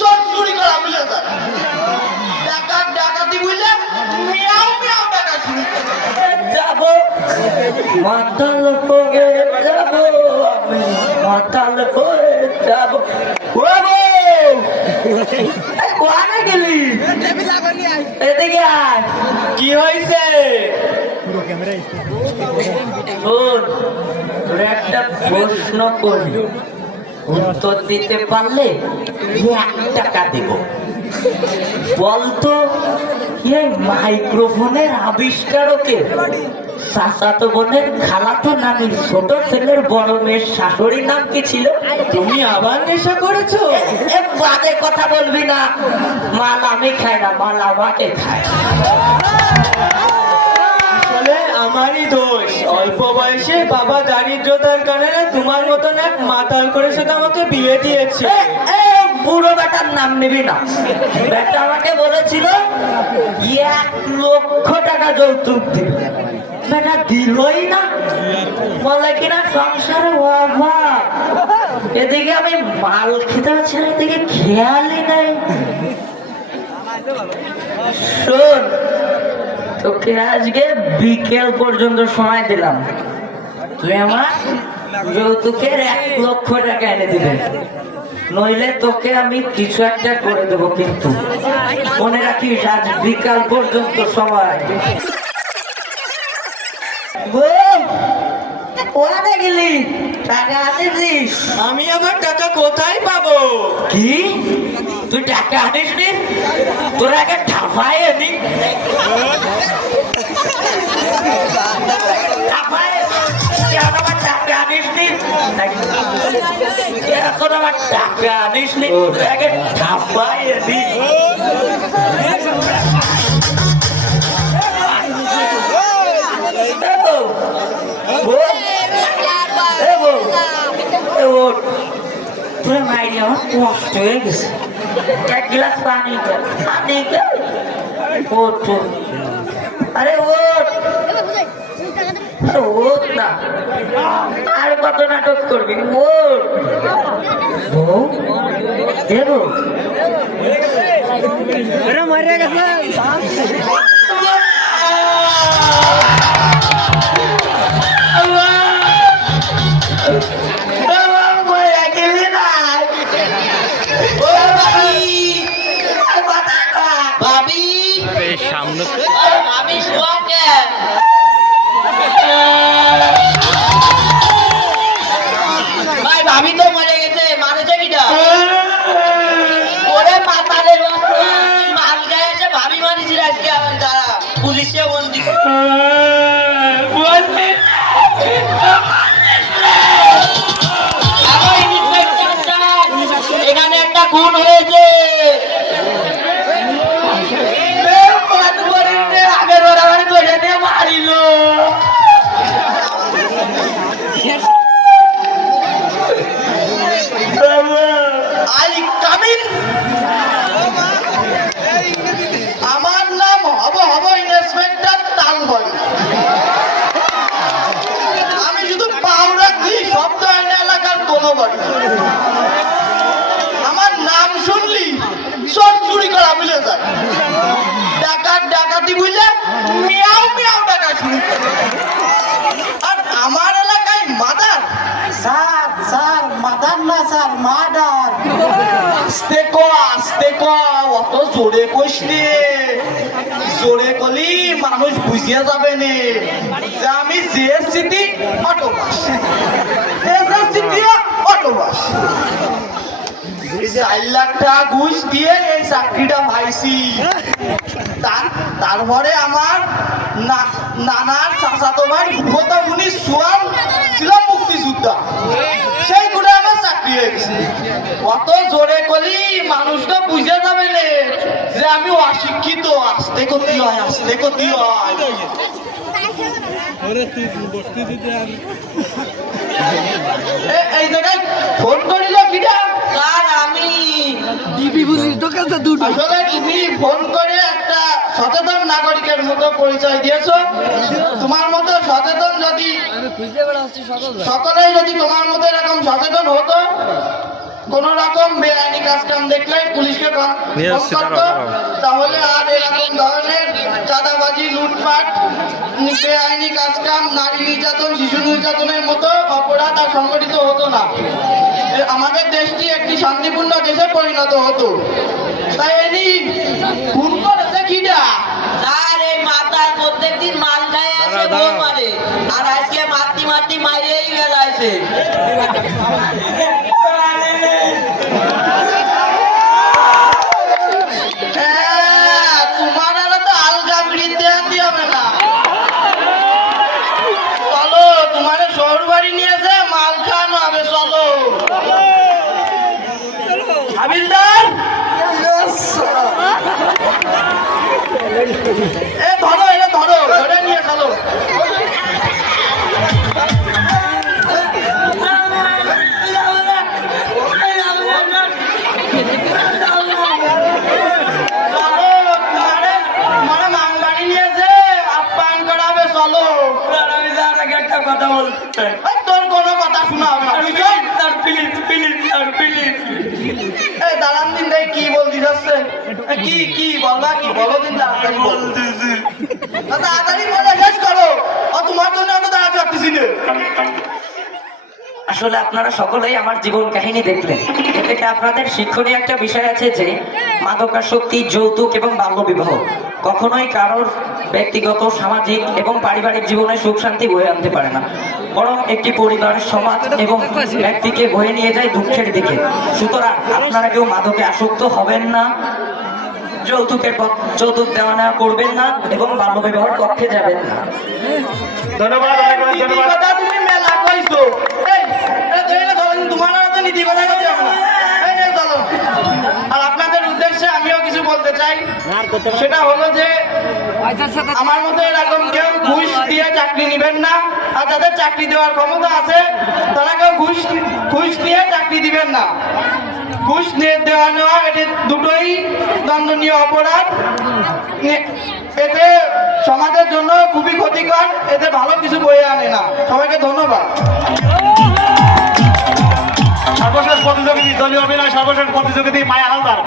সব চুরি করা মিলে যায়। ডাকাতি বুঝলে মিয়াও মিয়াও ডাকা শুরু করে। যাবো মাতাল করে যাবো, আমি মাতাল করে যাবো। কোয়ানে গেলি? এদিকে আয়। কি হয়েছে? শোন, তোরে একটা প্রশ্ন করি, উত্তর দিতে পারলে 1 টাকা দেব। বলতো এই মাইক্রোফোনের আবিষ্কারকে চাচাতো বোনের খালাতো নানির ছোট ছেলের বড় মেয়ের শাশুড়ির নাম কি ছিল? তুমি আবার নেশা করেছো? বাজে কথা বলবি না। মাল আমি খাই না, মাল আমাকে খায়। আসলে আমারই দোষ। অল্প বয়সে বাবা দারিদ্রতার কারণে তোমার মতন এক মাতাল করে সেটা আমাকে বিয়ে দিয়েছে। বুড়ো বেটার নাম নিবি না। বেটা আমাকে বলেছিল 1 লক্ষ টাকা যৌতুক দিবে, বেটা দিলই না। বলে কিনা সংসারে অভাব, এদিকে আমি মাল খেতে পারছি না, এদিকে খেয়ালই নাই। শোন, তোকে আজকে বিকেল পর্যন্ত সময় দিলাম, তুই আমার যৌতুকের 1 লক্ষ টাকা এনে দিবে, নইলে তোকে আমি কিছু একটা করে দেবো। কিন্তু মনে রাখিস আজ বিকাল পর্যন্ত সময়। কোথায় গেলি? টাকা আনিস? আমি আবার টাকা কোথায় পাবো? কি তুই টাকা আনিস নি? তোরা আগে ঠাপায় আনি। টাকা আনিস নি? এখন আমার টাকা আনিস নি? আগে ঠাপায় আনি। কষ্ট হয়ে গেছে, 1 গ্লাস পানি ওঠ। আরে ওঠ, ওঠ না, আর কত নাটক করবি? ওঠ। দেবো মরে গেছে। ভাবি তো মরে গেছে, মানুষে কিটা ওরে পাতালের মাল গায়ে এসে ভাবি মারিছি আজকে। আমার দ্বারা পুলিশে বন্দি এখানে একটা খুন হয়েছে। আগের ওরা মানে ধরে দিয়ে মারিল। আমার নাম হব ইন্সপেক্টর তালবন। আমি শুধু পাও রাখি শব্দ এলাকার কোনো বাড়ি। আমার নাম শুনলি সব চুরি করা মিলে যায়। ডাকাতি বুঝলে মিয়াও মিয়াও ডাকা শুরু করে। আর আমার এলাকায় মাদার। স্যার মাদার না স্যার, মাদার। আস্তে ক, অত জোরে কইস নে। জোরে কলি মানুষ বুঝিয়া যাবে নে যে আমি জিএসসিটি অটোবাস, অটোবাস। 4 লাখ টাকা ঘুষ দিয়ে এই চাকরিটা পাইছি। তারপরে আমার নানার চাচাতো ভাই ভূত উনি সোয়াল ছিল মুক্তিযোদ্ধা, সেই করে আমার চাকরি হয়ে গেছে। অত জোরে কলি মানুষ তো বুঝে যাবে না যে আমি অশিক্ষিত। আস্তে করতে হয়, আস্তে করতে হয়। এই জায়গায় ফোন করিল কিটা? স্যার আমি ডিবি পুলিশ ঢোকাতে দুটো। আসলে তুমি ফোন করে একটা সচেতন নাগরিকের মতো পরিচয় দিয়েছো। তোমার মতো সচেতন যদি সকলেই যদি তোমার মতো এরকম সচেতন হতো, কোন রকম বেআইনি কাজ কাম দেখলেই পুলিশকে ফোন করতো, তাহলে আর এরকম ধরনের চাঁদাবাজি, লুটপাট, বেআইনি কাজকাম, নারী নির্যাতন, শিশু নির্যাতনের মতো অপরাধ আর সংগঠিত হতো না। আমাদের দেশটি একটি শান্তিপূর্ণ দেশে পরিণত হতো। তাই এনি খুন করেছে কিডা? আর এই মাতার প্রত্যেকদিন মাল খায় আসে বউ মারে, আর আজকে মারতি মারতি মারিয়েই বেড়াইছে। তোমার আর তো আলগা বিড়ি দেওয়াতে হবে না। চলো, তোমার শহর বাড়ি নিয়েছে, মাল খাওয়ানো হবে, চলো। হাবিলদার, এ ধরো, এটা ধরো, ধরে নিয়ে চলো। কথা বলতে তোর কোনো কথা শোনা হবে না, তুই চল। Please please sir please. এই দাঁড়ান দিন ভাই, কি বলতে যাচ্ছে? কি কি বলবা, কি বলো দিন, তাড়াতাড়ি বলতেছি তাড়াতাড়ি বলে শেষ করো। ও তোমার জন্য অত দাঁড়াতে পারতেছি না। আসলে আপনারা সকলেই আমার জীবন কাহিনী দেখলেন। এ থেকে আপনাদের শিক্ষণীয় একটা বিষয় আছে যে মাদকাসক্তি, যৌতুক এবং বাল্যবিবাহ কখনোই কারোর ব্যক্তিগত, সামাজিক এবং পারিবারিক জীবনে সুখ শান্তি বয়ে আনতে পারে না, বরং একটি পরিবার, সমাজ এবং ব্যক্তিকে বয়ে নিয়ে যায় দুঃখের দিকে। সুতরাং আপনারা কেউ মাদকে আসক্ত হবেন না, যৌতুক দেওয়া নেওয়া করবেন না এবং বাল্যবিবাহের পক্ষে যাবেন না। ধন্যবাদ, ধন্যবাদ। কথা তুমি মেলা কইছো। এই তুই না চলো, তোমার আর তো নীতি কথা করতে হবে না। এই নে চলো। আর আপনাদের উদ্দেশ্যে আমিও কিছু বলতে চাই। সেটা হলো যে আমার মতো এরকম কেউ ঘুষ দিয়ে চাকরি নেবেন না, আর যাদের চাকরি দেওয়ার ক্ষমতা আছে তারা কেউ ঘুষ নিয়ে চাকরি দিবেন না। ঘুষ নিয়ে দেওয়া নেওয়া এটি দুটোই দণ্ডনীয় অপরাধ। এতে সমাজের জন্য খুবই ক্ষতিকর, এতে ভালো কিছু বয়ে আনে না। সবাইকে ধন্যবাদ। সর্বশেষ প্রতিযোগী, দলীয় অভিনয় সর্বশেষ প্রতিযোগী মায়া হালদার।